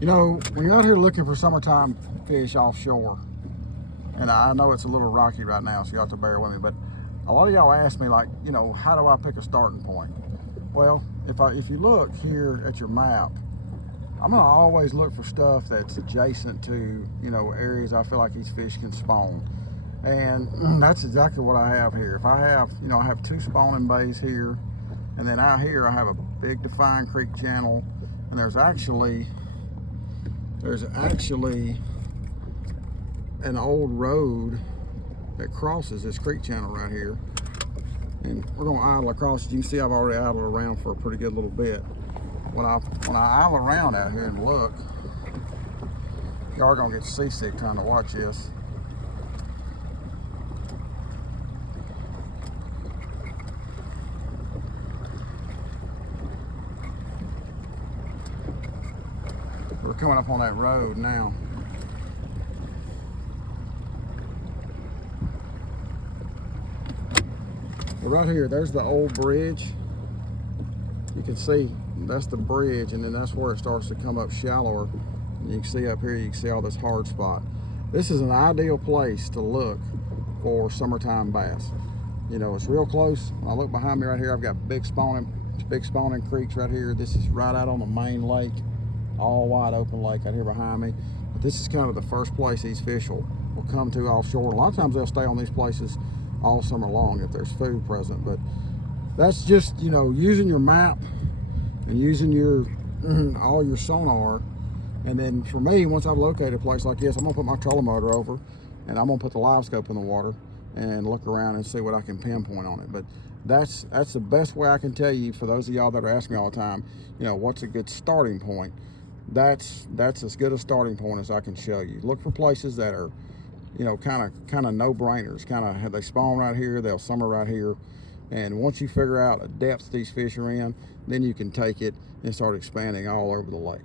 You know, when you're out here looking for summertime fish offshore, and I know it's a little rocky right now, so you have to bear with me, but a lot of y'all ask me, like, you know, how do I pick a starting point? Well, if you look here at your map, I'm gonna always look for stuff that's adjacent to, you know, areas I feel like these fish can spawn. And that's exactly what I have here. If I have, you know, I have 2 spawning bays here, and then out here I have a big defined creek channel, and there's actually an old road that crosses this creek channel right here, and we're going to idle across it. You can see I've already idled around for a pretty good little bit. When I idle around out here and look, y'all are going to get seasick trying to watch this. We're coming up on that road now. But right here, there's the old bridge. You can see that's the bridge, and then that's where it starts to come up shallower. And you can see up here, you can see all this hard spot. This is an ideal place to look for summertime bass. You know, it's real close. When I look behind me right here, I've got big spawning creeks right here. This is right out on the main lake, all wide open lake out here behind me. But this is kind of the first place these fish will come to offshore. A lot of times they'll stay on these places all summer long if there's food present. But that's just, you know, using your map and using your all your sonar. And then for me, once I've located a place like this, I'm gonna put my trolling motor over, and I'm gonna put the live scope in the water and look around and see what I can pinpoint on it. But that's the best way I can tell you, for those of y'all that are asking me all the time, you know, what's a good starting point. That's as good a starting point as I can show you. Look for places that are, you know, kind of no-brainers. They spawn right here, they'll summer right here, and once you figure out a depth these fish are in, then you can take it and start expanding all over the lake.